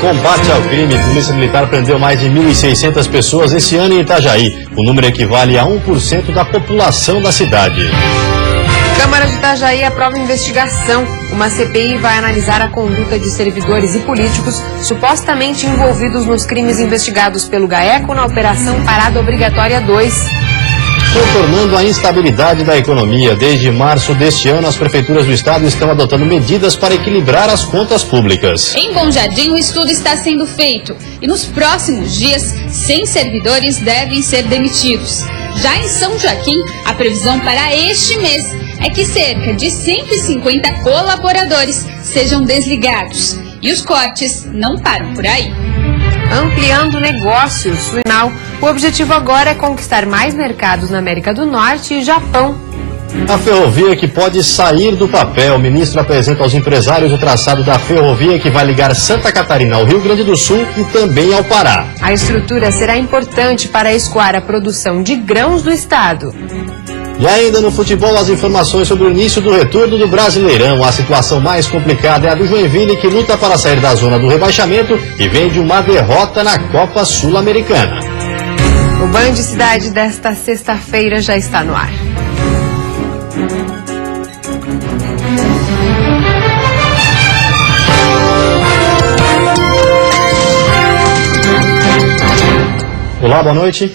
combate ao crime, a Polícia Militar prendeu mais de 1.600 pessoas esse ano em Itajaí. O número equivale a 1% da população da cidade. Câmara de Itajaí aprova investigação. Uma CPI vai analisar a conduta de servidores e políticos supostamente envolvidos nos crimes investigados pelo GAECO na Operação Parada Obrigatória 2. Contornando a instabilidade da economia, desde março deste ano, as prefeituras do estado estão adotando medidas para equilibrar as contas públicas. Em Bom Jardim, o estudo está sendo feito e nos próximos dias, 100 servidores devem ser demitidos. Já em São Joaquim, a previsão para este mês é que cerca de 150 colaboradores sejam desligados. E os cortes não param por aí. Ampliando negócios, Suinal. O objetivo agora é conquistar mais mercados na América do Norte e Japão. A ferrovia que pode sair do papel. O ministro apresenta aos empresários o traçado da ferrovia que vai ligar Santa Catarina ao Rio Grande do Sul e também ao Pará. A estrutura será importante para escoar a produção de grãos do estado. E ainda no futebol, as informações sobre o início do retorno do Brasileirão. A situação mais complicada é a do Joinville, que luta para sair da zona do rebaixamento e vem de uma derrota na Copa Sul-Americana. O Band Cidade desta sexta-feira já está no ar. Olá, boa noite.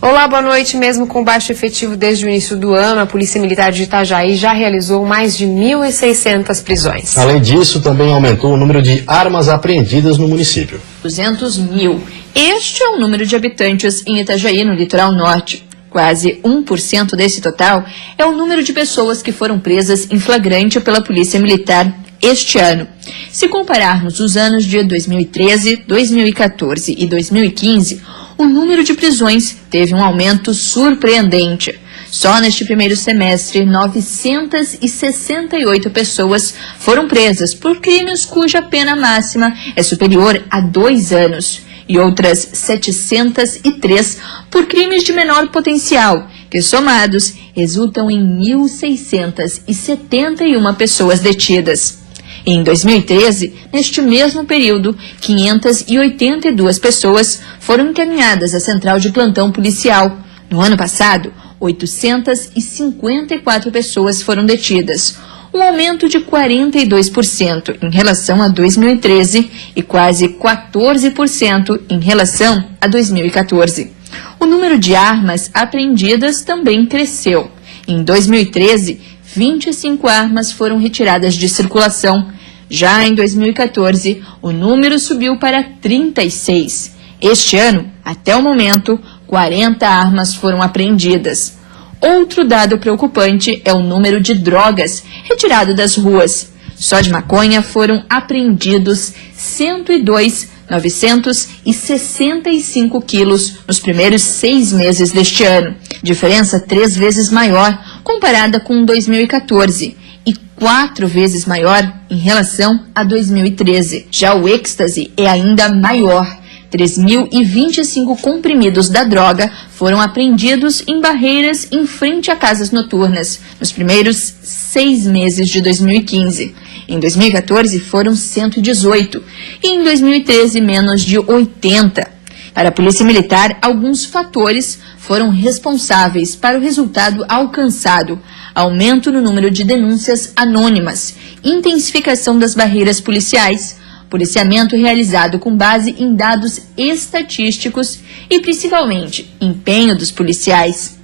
Olá, boa noite. Mesmo com baixo efetivo desde o início do ano, a Polícia Militar de Itajaí já realizou mais de 1.600 prisões. Além disso, também aumentou o número de armas apreendidas no município. 200 mil. Este é o número de habitantes em Itajaí, no litoral norte. Quase 1% desse total é o número de pessoas que foram presas em flagrante pela Polícia Militar este ano. Se compararmos os anos de 2013, 2014 e 2015, o número de prisões teve um aumento surpreendente. Só neste primeiro semestre, 968 pessoas foram presas por crimes cuja pena máxima é superior a 2 anos. E outras 703 por crimes de menor potencial, que somados resultam em 1.671 pessoas detidas. Em 2013, neste mesmo período, 582 pessoas foram encaminhadas à central de plantão policial. No ano passado, 854 pessoas foram detidas, um aumento de 42% em relação a 2013 e quase 14% em relação a 2014. O número de armas apreendidas também cresceu. Em 2013, 25 armas foram retiradas de circulação. Já em 2014, o número subiu para 36. Este ano, até o momento, 40 armas foram apreendidas. Outro dado preocupante é o número de drogas retirado das ruas. Só de maconha foram apreendidos 102.965 quilos nos primeiros 6 meses deste ano. Diferença 3 vezes maior comparada com 2014 e 4 vezes maior em relação a 2013. Já o êxtase é ainda maior. 3.025 comprimidos da droga foram apreendidos em barreiras em frente a casas noturnas nos primeiros 6 meses de 2015. Em 2014 foram 118 e em 2013 menos de 80. Para a Polícia Militar, alguns fatores foram responsáveis para o resultado alcançado: aumento no número de denúncias anônimas, intensificação das barreiras policiais, policiamento realizado com base em dados estatísticos e, principalmente, empenho dos policiais.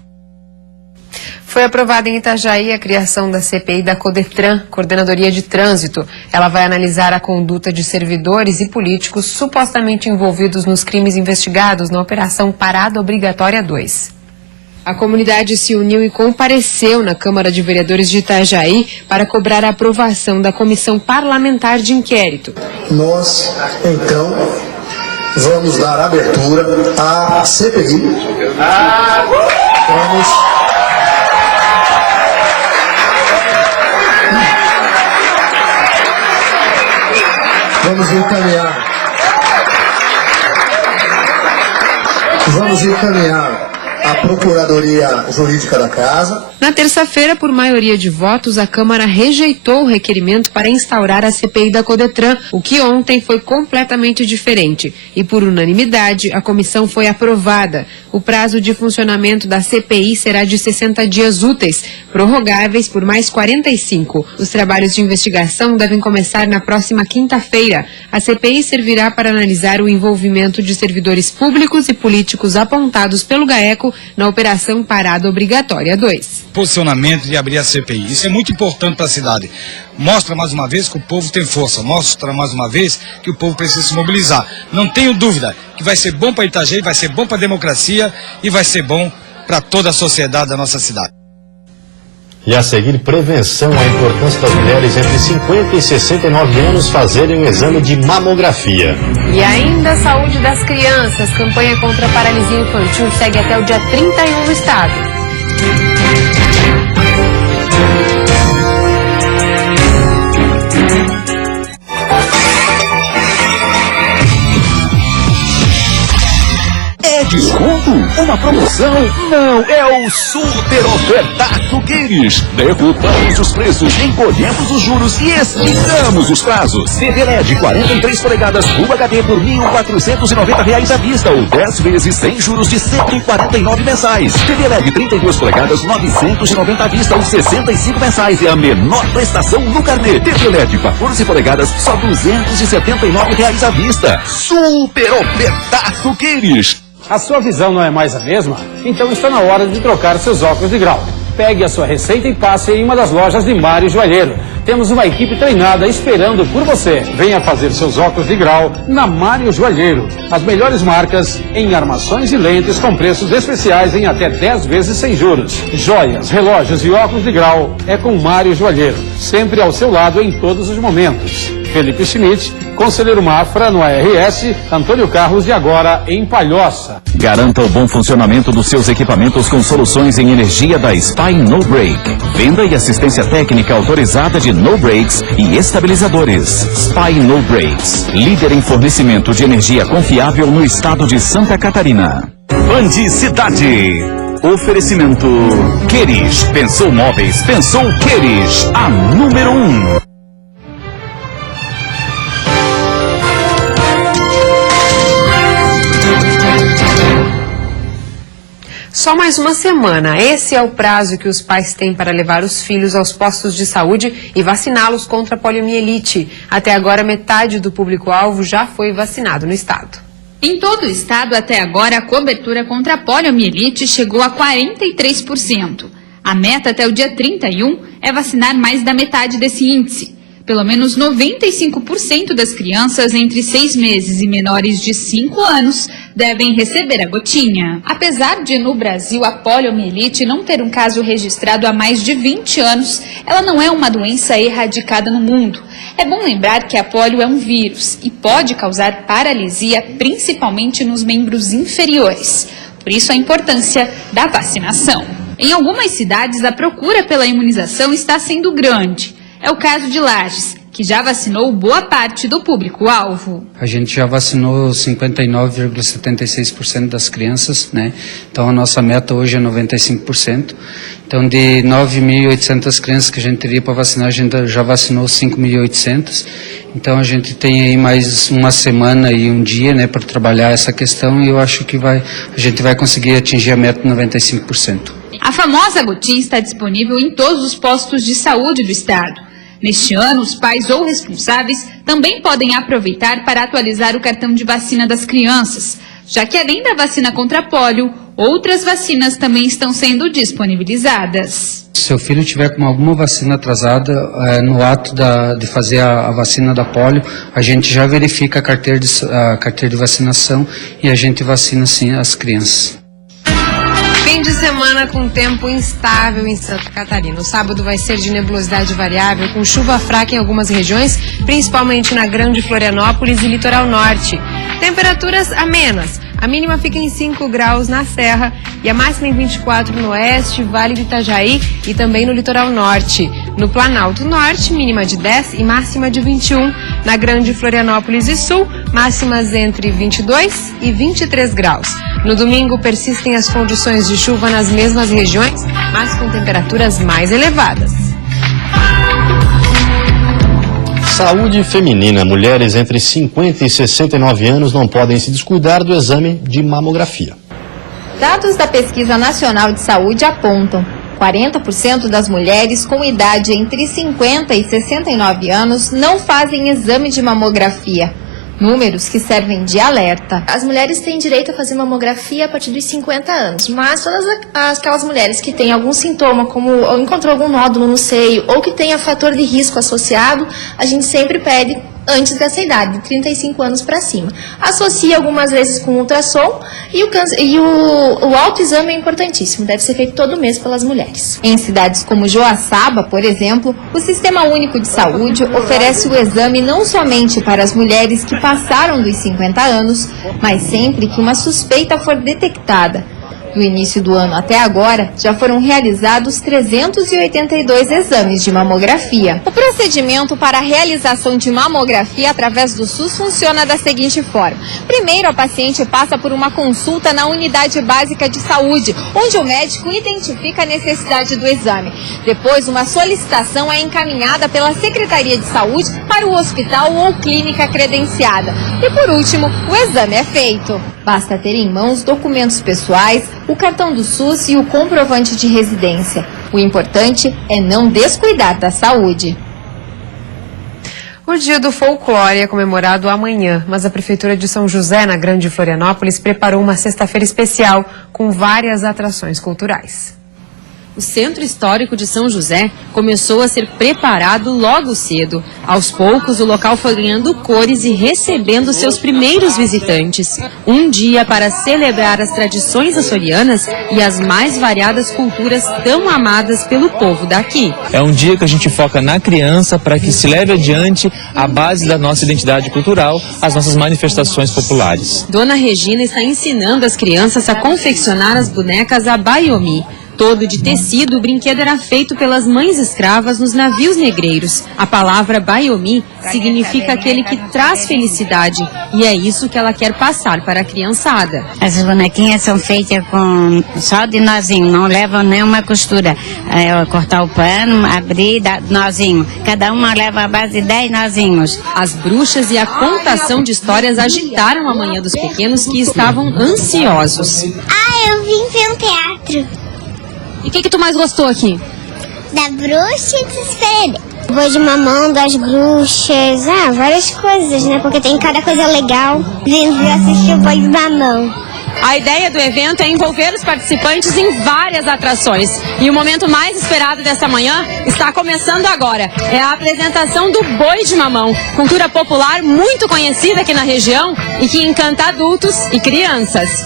Foi aprovada em Itajaí a criação da CPI da Codetran, Coordenadoria de Trânsito. Ela vai analisar a conduta de servidores e políticos supostamente envolvidos nos crimes investigados na Operação Parada Obrigatória 2. A comunidade se uniu e compareceu na Câmara de Vereadores de Itajaí para cobrar a aprovação da Comissão Parlamentar de Inquérito. Nós, então, vamos dar abertura à CPI. Vamos encaminhar a Procuradoria Jurídica da Casa. Na terça-feira, por maioria de votos, a Câmara rejeitou o requerimento para instaurar a CPI da Codetran, o que ontem foi completamente diferente. E por unanimidade, a comissão foi aprovada. O prazo de funcionamento da CPI será de 60 dias úteis, prorrogáveis por mais 45. Os trabalhos de investigação devem começar na próxima quinta-feira. A CPI servirá para analisar o envolvimento de servidores públicos e políticos apontados pelo GAECO na Operação Parada Obrigatória 2. Posicionamento de abrir a CPI. Isso é muito importante para a cidade. Mostra mais uma vez que o povo tem força, mostra mais uma vez que o povo precisa se mobilizar. Não tenho dúvida que vai ser bom para Itajaí, vai ser bom para a democracia e vai ser bom para toda a sociedade da nossa cidade. E a seguir, prevenção, a importância das mulheres entre 50 e 69 anos fazerem um exame de mamografia. E ainda a saúde das crianças. Campanha contra a paralisia infantil segue até o dia 31 no estado. É desconto? Uma promoção? Não, é o Super Ofertaço Queires. Derrubamos os preços, encolhemos os juros e esticamos os prazos. TV LED 43 polegadas Full HD por R$ 1.490 à vista ou 10 vezes sem juros de R$ 149 mensais. TV LED 32 polegadas 990 à vista ou 65 mensais. É a menor prestação no carnê. TV LED 14 polegadas só R$ 279 à vista. Super Ofertaço Queires. A sua visão não é mais a mesma? Então está na hora de trocar seus óculos de grau. Pegue a sua receita e passe em uma das lojas de Mário Joalheiro. Temos uma equipe treinada esperando por você. Venha fazer seus óculos de grau na Mário Joalheiro. As melhores marcas em armações e lentes com preços especiais em até 10 vezes sem juros. Joias, relógios e óculos de grau é com Mário Joalheiro. Sempre ao seu lado em todos os momentos. Felipe Schmidt, Conselheiro Mafra no ARS, Antônio Carlos de Agora em Palhoça. Garanta o bom funcionamento dos seus equipamentos com soluções em energia da Spy No Break. Venda e assistência técnica autorizada de No Breaks e estabilizadores. Spy No Breaks, líder em fornecimento de energia confiável no estado de Santa Catarina. Band Cidade. Oferecimento Queires. Pensou móveis, pensou Queires. A número 1. Só mais uma semana. Esse é o prazo que os pais têm para levar os filhos aos postos de saúde e vaciná-los contra a poliomielite. Até agora, metade do público-alvo já foi vacinado no estado. Em todo o estado, até agora, a cobertura contra a poliomielite chegou a 43%. A meta até o dia 31 é vacinar mais da metade desse índice. Pelo menos 95% das crianças entre 6 meses e menores de 5 anos devem receber a gotinha. Apesar de, no Brasil, a poliomielite não ter um caso registrado há mais de 20 anos, ela não é uma doença erradicada no mundo. É bom lembrar que a polio é um vírus e pode causar paralisia, principalmente nos membros inferiores. Por isso, a importância da vacinação. Em algumas cidades, a procura pela imunização está sendo grande. É o caso de Lages, que já vacinou boa parte do público-alvo. A gente já vacinou 59,76% das crianças, né? Então a nossa meta hoje é 95%. Então de 9.800 crianças que a gente teria para vacinar, a gente já vacinou 5.800. Então a gente tem aí mais uma semana e um dia, né, para trabalhar essa questão e eu acho que a gente vai conseguir atingir a meta de 95%. A famosa gotinha está disponível em todos os postos de saúde do estado. Neste ano, os pais ou responsáveis também podem aproveitar para atualizar o cartão de vacina das crianças, já que além da vacina contra a pólio, outras vacinas também estão sendo disponibilizadas. Se seu filho tiver com alguma vacina atrasada, no ato de fazer a vacina da pólio, a gente já verifica a carteira de vacinação e a gente vacina sim as crianças. Fim de semana com tempo instável em Santa Catarina. O sábado vai ser de nebulosidade variável, com chuva fraca em algumas regiões, principalmente na Grande Florianópolis e Litoral Norte. Temperaturas amenas. A mínima fica em 5 graus na Serra e a máxima em 24 no Oeste, Vale do Itajaí e também no Litoral Norte. No Planalto Norte, mínima de 10 e máxima de 21. Na Grande Florianópolis e Sul, máximas entre 22 e 23 graus. No domingo, persistem as condições de chuva nas mesmas regiões, mas com temperaturas mais elevadas. Saúde feminina. Mulheres entre 50 e 69 anos não podem se descuidar do exame de mamografia. Dados da Pesquisa Nacional de Saúde apontam 40% das mulheres com idade entre 50 e 69 anos não fazem exame de mamografia. Números que servem de alerta. As mulheres têm direito a fazer mamografia a partir dos 50 anos, mas todas aquelas mulheres que têm algum sintoma, como ou encontrou algum nódulo no seio, ou que tenha fator de risco associado, a gente sempre pede antes dessa idade, de 35 anos para cima. Associa algumas vezes com ultrassom e o autoexame é importantíssimo, deve ser feito todo mês pelas mulheres. Em cidades como Joaçaba, por exemplo, o Sistema Único de Saúde oferece o exame não somente para as mulheres que passaram dos 50 anos, mas sempre que uma suspeita for detectada. Do início do ano até agora, já foram realizados 382 exames de mamografia. O procedimento para a realização de mamografia através do SUS funciona da seguinte forma. Primeiro, a paciente passa por uma consulta na unidade básica de saúde, onde o médico identifica a necessidade do exame. Depois, uma solicitação é encaminhada pela Secretaria de Saúde para o hospital ou clínica credenciada. E por último, o exame é feito. Basta ter em mãos documentos pessoais, o cartão do SUS e o comprovante de residência. O importante é não descuidar da saúde. O Dia do Folclore é comemorado amanhã, mas a Prefeitura de São José, na Grande Florianópolis, preparou uma sexta-feira especial com várias atrações culturais. O Centro Histórico de São José começou a ser preparado logo cedo. Aos poucos, o local foi ganhando cores e recebendo seus primeiros visitantes. Um dia para celebrar as tradições açorianas e as mais variadas culturas tão amadas pelo povo daqui. É um dia que a gente foca na criança para que se leve adiante a base da nossa identidade cultural, as nossas manifestações populares. Dona Regina está ensinando as crianças a confeccionar as bonecas Abaiomi. Todo de tecido, o brinquedo era feito pelas mães escravas nos navios negreiros. A palavra Baiomi significa aquele que traz felicidade, e é isso que ela quer passar para a criançada. As bonequinhas são feitas com só de nozinho, não levam nenhuma costura. Cortar o pano, abrir, dar nozinho. Cada uma leva a base de 10 nozinhos. As bruxas e a contação de histórias agitaram a manhã dos pequenos que estavam ansiosos. Eu vim ver um teatro. E o que tu mais gostou aqui? Da bruxa e dos feirantes. Boi de mamão, das bruxas, várias coisas, né? Porque tem cada coisa legal. Vim assistir o boi de mamão. A ideia do evento é envolver os participantes em várias atrações. E o momento mais esperado dessa manhã está começando agora. É a apresentação do boi de mamão, cultura popular muito conhecida aqui na região e que encanta adultos e crianças.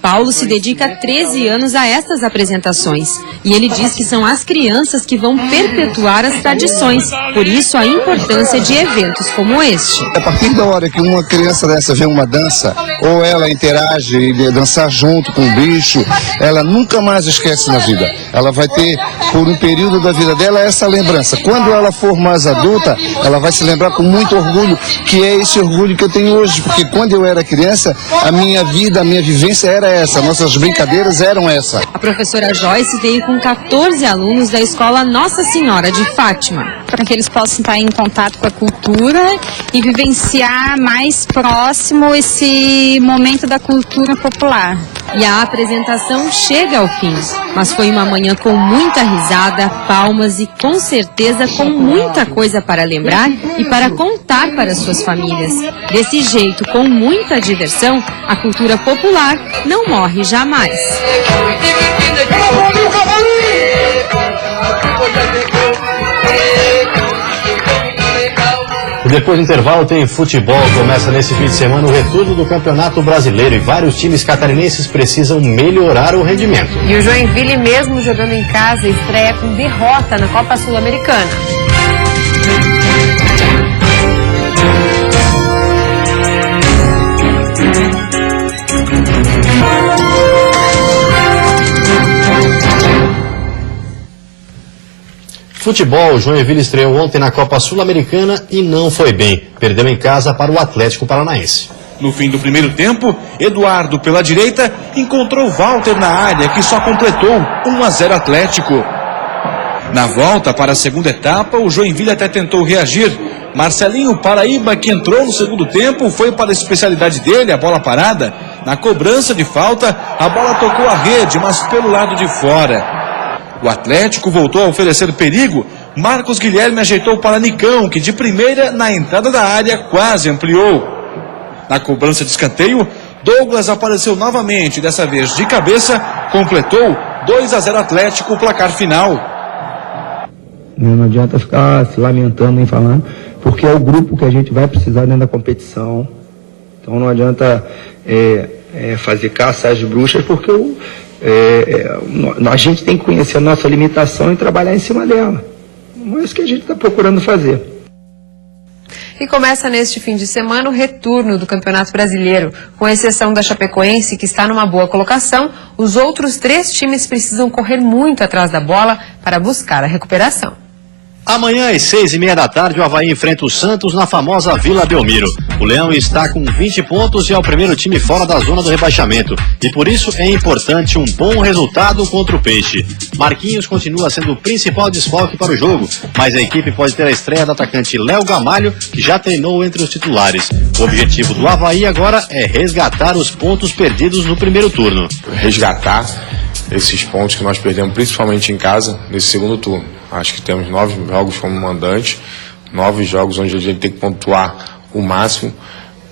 Paulo se dedica há 13 anos a estas apresentações e ele diz que são as crianças que vão perpetuar as tradições, por isso a importância de eventos como este. A partir da hora que uma criança dessa vê uma dança, ou ela interage e dançar junto com o bicho, ela nunca mais esquece na vida. Ela vai ter, por um período da vida dela, essa lembrança. Quando ela for mais adulta, ela vai se lembrar com muito orgulho, que é esse orgulho que eu tenho hoje, porque quando eu era criança, a minha vida, a minha vivência era essa, nossas brincadeiras eram essa. A professora Joyce veio com 14 alunos da escola Nossa Senhora de Fátima. Para que eles possam estar em contato com a cultura e vivenciar mais próximo esse momento da cultura popular. E a apresentação chega ao fim, mas foi uma manhã com muita risada, palmas e com certeza com muita coisa para lembrar e para contar para suas famílias. Desse jeito, com muita diversão, a cultura popular não morre jamais. E depois do intervalo tem futebol. Começa nesse fim de semana o retorno do Campeonato Brasileiro e vários times catarinenses precisam melhorar o rendimento. E o Joinville, mesmo jogando em casa, estreia com derrota na Copa Sul-Americana. Futebol, o Joinville estreou ontem na Copa Sul-Americana e não foi bem. Perdeu em casa para o Atlético Paranaense. No fim do primeiro tempo, Eduardo, pela direita, encontrou Walter na área, que só completou 1-0 Atlético. Na volta para a segunda etapa, o Joinville até tentou reagir. Marcelinho Paraíba, que entrou no segundo tempo, foi para a especialidade dele, a bola parada. Na cobrança de falta, a bola tocou a rede, mas pelo lado de fora. O Atlético voltou a oferecer perigo. Marcos Guilherme ajeitou para Nicão, que de primeira, na entrada da área, quase ampliou. Na cobrança de escanteio, Douglas apareceu novamente, dessa vez de cabeça, completou 2-0 Atlético, o placar final. Não adianta ficar se lamentando nem falando, porque é o grupo que a gente vai precisar dentro da competição. Então não adianta fazer caça às bruxas, porque a gente tem que conhecer a nossa limitação e trabalhar em cima dela. É isso que a gente está procurando fazer. E começa neste fim de semana o retorno do Campeonato Brasileiro. Com exceção da Chapecoense, que está numa boa colocação, os outros 3 times precisam correr muito atrás da bola para buscar a recuperação. Amanhã, às 6h30 da tarde, o Avaí enfrenta o Santos na famosa Vila Belmiro. O Leão está com 20 pontos e é o primeiro time fora da zona do rebaixamento. E por isso é importante um bom resultado contra o Peixe. Marquinhos continua sendo o principal desfalque para o jogo, mas a equipe pode ter a estreia do atacante Léo Gamalho, que já treinou entre os titulares. O objetivo do Avaí agora é resgatar os pontos perdidos no primeiro turno. Resgatar esses pontos que nós perdemos, principalmente em casa, nesse segundo turno. Acho que temos 9 jogos como mandante, 9 jogos onde a gente tem que pontuar o máximo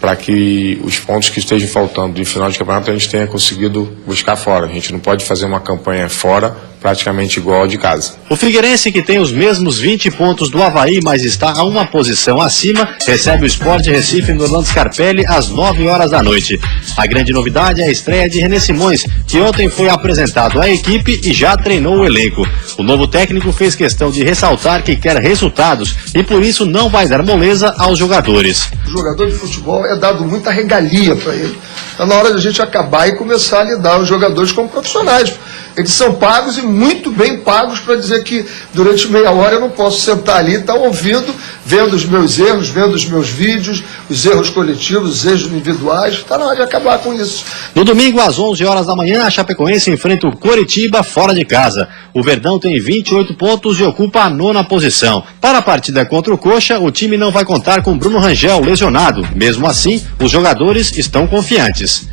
para que os pontos que estejam faltando de final de campeonato a gente tenha conseguido buscar fora. A gente não pode fazer uma campanha fora praticamente igual ao de casa. O Figueirense, que tem os mesmos 20 pontos do Avaí, mas está a uma posição acima, recebe o Sport Recife no Orlando Scarpelli às 9 horas da noite. A grande novidade é a estreia de René Simões, que ontem foi apresentado à equipe e já treinou o elenco. O novo técnico fez questão de ressaltar que quer resultados e por isso não vai dar moleza aos jogadores. O jogador de futebol é dado muita regalia para ele. Está na hora de a gente acabar e começar a lidar os jogadores como profissionais. Eles são pagos e muito bem pagos para dizer que durante meia hora eu não posso sentar ali e estar ouvindo, vendo os meus erros, vendo os meus vídeos, os erros coletivos, os erros individuais. Está na hora de acabar com isso. No domingo, às 11 horas da manhã, a Chapecoense enfrenta o Coritiba fora de casa. O Verdão tem 28 pontos e ocupa a 9ª posição. Para a partida contra o Coxa, o time não vai contar com Bruno Rangel lesionado. Mesmo assim, os jogadores estão confiantes.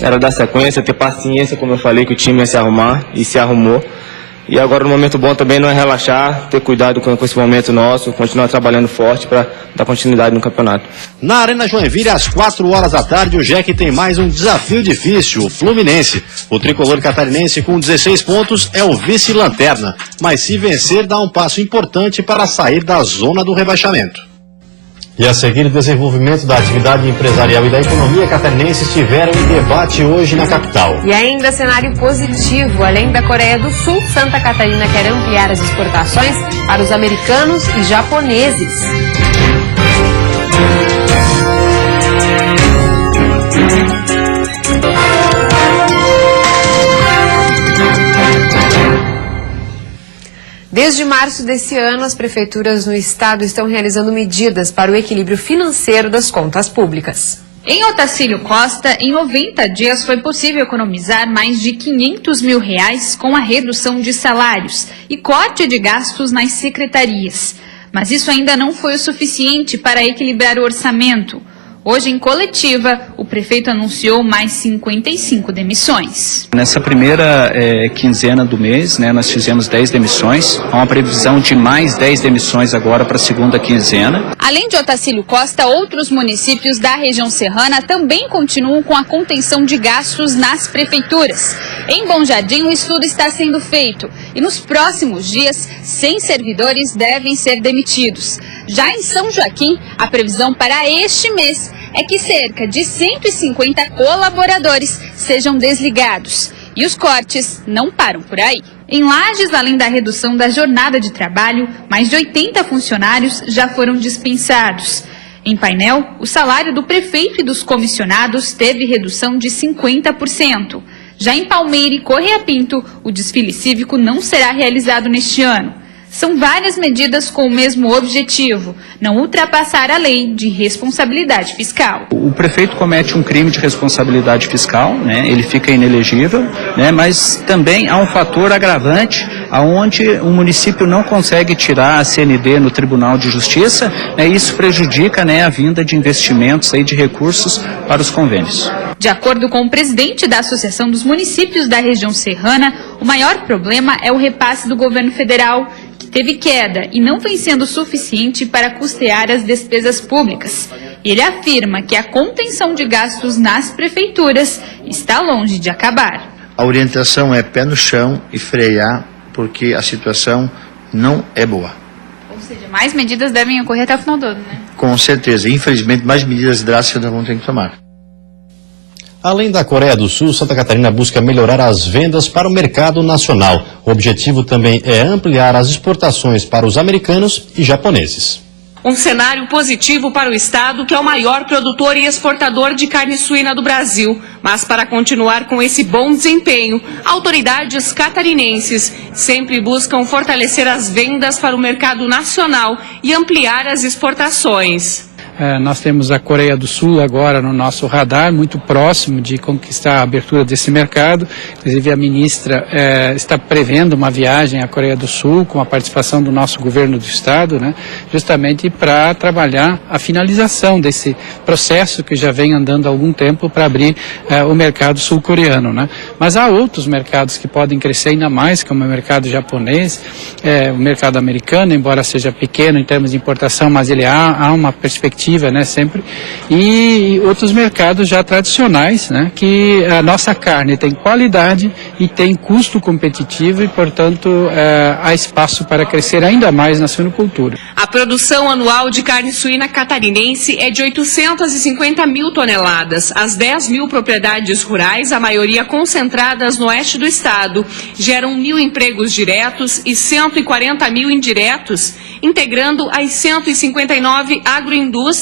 Era dar sequência, ter paciência, como eu falei, que o time ia se arrumar e se arrumou. E agora o momento bom também não é relaxar, ter cuidado com esse momento nosso, continuar trabalhando forte para dar continuidade no campeonato. Na Arena Joinville, às 4 horas da tarde, o Jack tem mais um desafio difícil, o Fluminense. O tricolor catarinense com 16 pontos é o vice-lanterna, mas se vencer dá um passo importante para sair da zona do rebaixamento. E a seguir, o desenvolvimento da atividade empresarial e da economia catarinense estiveram em debate hoje na capital. E ainda cenário positivo, além da Coreia do Sul, Santa Catarina quer ampliar as exportações para os americanos e japoneses. Desde março desse ano, as prefeituras no estado estão realizando medidas para o equilíbrio financeiro das contas públicas. Em Otacílio Costa, em 90 dias foi possível economizar mais de R$500 mil com a redução de salários e corte de gastos nas secretarias. Mas isso ainda não foi o suficiente para equilibrar o orçamento. Hoje, em coletiva, o prefeito anunciou mais 55 demissões. Nessa primeira quinzena do mês, nós fizemos 10 demissões. Há uma previsão de mais 10 demissões agora para a segunda quinzena. Além de Otacílio Costa, outros municípios da região serrana também continuam com a contenção de gastos nas prefeituras. Em Bom Jardim, o estudo está sendo feito e nos próximos dias, 100 servidores devem ser demitidos. Já em São Joaquim, a previsão para este mês é que cerca de 150 colaboradores sejam desligados. E os cortes não param por aí. Em Lages, além da redução da jornada de trabalho, mais de 80 funcionários já foram dispensados. Em Painel, o salário do prefeito e dos comissionados teve redução de 50%. Já em Palmeira e Correia Pinto, o desfile cívico não será realizado neste ano. São várias medidas com o mesmo objetivo: não ultrapassar a lei de responsabilidade fiscal. O prefeito comete um crime de responsabilidade fiscal, né? Ele fica inelegível, né? Mas também há um fator agravante, aonde o município não consegue tirar a CND no Tribunal de Justiça, né? Isso prejudica, né, a vinda de investimentos aí, de recursos para os convênios. De acordo com o presidente da Associação dos Municípios da região serrana, o maior problema é o repasse do governo federal, que teve queda e não vem sendo suficiente para custear as despesas públicas. Ele afirma que a contenção de gastos nas prefeituras está longe de acabar. A orientação é pé no chão e frear, porque a situação não é boa. Ou seja, mais medidas devem ocorrer até o final do ano, né? Com certeza. Infelizmente, mais medidas drásticas nós vamos ter que tomar. Além da Coreia do Sul, Santa Catarina busca melhorar as vendas para o mercado nacional. O objetivo também é ampliar as exportações para os americanos e japoneses. Um cenário positivo para o estado, que é o maior produtor e exportador de carne suína do Brasil. Mas para continuar com esse bom desempenho, autoridades catarinenses sempre buscam fortalecer as vendas para o mercado nacional e ampliar as exportações. Nós temos a Coreia do Sul agora no nosso radar, muito próximo de conquistar a abertura desse mercado. Inclusive, a ministra está prevendo uma viagem à Coreia do Sul com a participação do nosso governo do estado, né, justamente para trabalhar a finalização desse processo que já vem andando há algum tempo para abrir o mercado sul-coreano, né. Mas há outros mercados que podem crescer ainda mais, como o mercado japonês, o mercado americano, embora seja pequeno em termos de importação, mas ele há uma perspectiva, né, sempre, e outros mercados já tradicionais, né, que a nossa carne tem qualidade e tem custo competitivo e, portanto, há espaço para crescer ainda mais na suinocultura. A produção anual de carne suína catarinense é de 850 mil toneladas. As 10 mil propriedades rurais, a maioria concentradas no oeste do estado, geram 1.000 empregos diretos e 140 mil indiretos, integrando as 159 agroindústrias.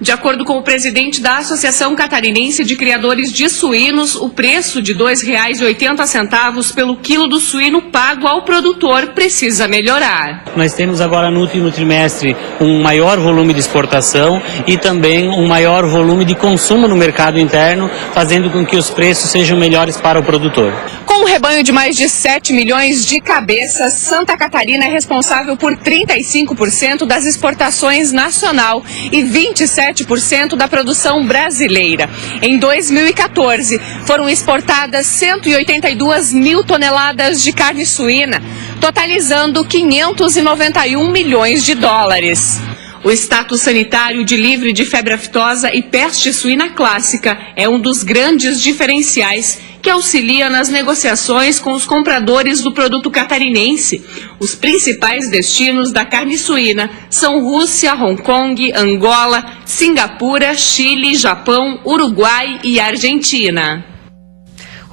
De acordo com o presidente da Associação Catarinense de Criadores de Suínos, o preço de R$ 2,80 pelo quilo do suíno pago ao produtor precisa melhorar. Nós temos agora no último trimestre um maior volume de exportação e também um maior volume de consumo no mercado interno, fazendo com que os preços sejam melhores para o produtor. Com um rebanho de mais de 7 milhões de cabeças, Santa Catarina é responsável por 35% das exportações nacional e 27% da produção brasileira. Em 2014, foram exportadas 182 mil toneladas de carne suína, totalizando 591 milhões de dólares. O status sanitário de livre de febre aftosa e peste suína clássica é um dos grandes diferenciais que auxilia nas negociações com os compradores do produto catarinense. Os principais destinos da carne suína são Rússia, Hong Kong, Angola, Singapura, Chile, Japão, Uruguai e Argentina.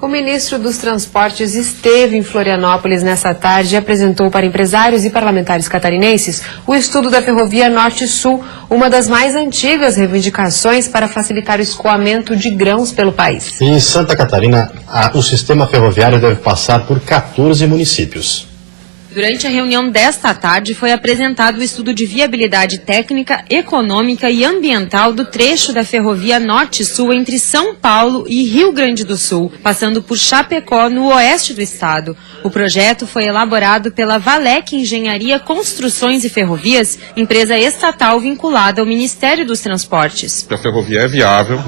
O ministro dos Transportes esteve em Florianópolis nessa tarde e apresentou para empresários e parlamentares catarinenses o estudo da Ferrovia Norte-Sul, uma das mais antigas reivindicações para facilitar o escoamento de grãos pelo país. Em Santa Catarina, o sistema ferroviário deve passar por 14 municípios. Durante a reunião desta tarde, foi apresentado o estudo de viabilidade técnica, econômica e ambiental do trecho da ferrovia Norte-Sul entre São Paulo e Rio Grande do Sul, passando por Chapecó, no oeste do estado. O projeto foi elaborado pela Valec Engenharia, Construções e Ferrovias, empresa estatal vinculada ao Ministério dos Transportes. A ferrovia é viável,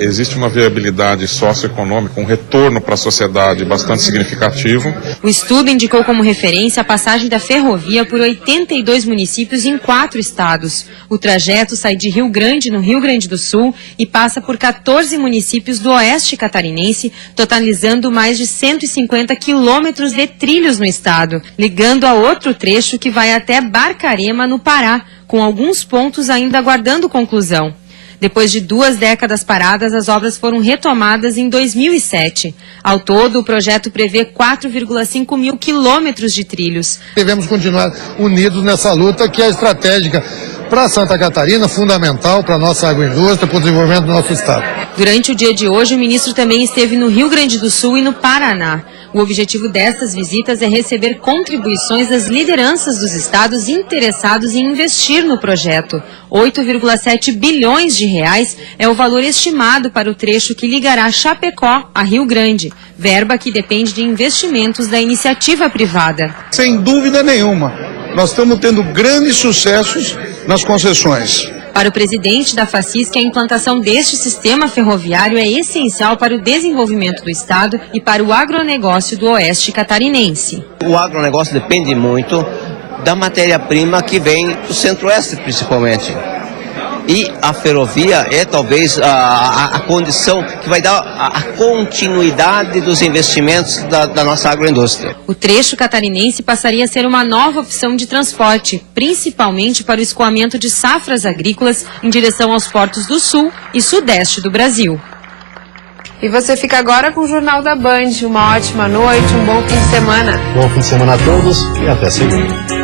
existe uma viabilidade socioeconômica, um retorno para a sociedade bastante significativo. O estudo indicou como referência a passagem da ferrovia por 82 municípios em 4 estados. O trajeto sai de Rio Grande, no Rio Grande do Sul, e passa por 14 municípios do oeste catarinense, totalizando mais de 150 quilômetros de trilhos no estado, ligando a outro trecho que vai até Barcarema, no Pará, com alguns pontos ainda aguardando conclusão. Depois de 2 décadas paradas, as obras foram retomadas em 2007. Ao todo, o projeto prevê 4,5 mil quilômetros de trilhos. Devemos continuar unidos nessa luta que é estratégica para Santa Catarina, fundamental para a nossa agroindústria, para o desenvolvimento do nosso estado. Durante o dia de hoje, o ministro também esteve no Rio Grande do Sul e no Paraná. O objetivo destas visitas é receber contribuições das lideranças dos estados interessados em investir no projeto. 8,7 bilhões de reais é o valor estimado para o trecho que ligará Chapecó a Rio Grande, verba que depende de investimentos da iniciativa privada. Sem dúvida nenhuma, nós estamos tendo grandes sucessos nas concessões. Para o presidente da FACISC, a implantação deste sistema ferroviário é essencial para o desenvolvimento do estado e para o agronegócio do oeste catarinense. O agronegócio depende muito da matéria-prima que vem do centro-oeste, principalmente. E a ferrovia é talvez a condição que vai dar a continuidade dos investimentos da nossa agroindústria. O trecho catarinense passaria a ser uma nova opção de transporte, principalmente para o escoamento de safras agrícolas em direção aos portos do sul e sudeste do Brasil. E você fica agora com o Jornal da Band. Uma ótima noite, um bom fim de semana. Bom fim de semana a todos e até segunda.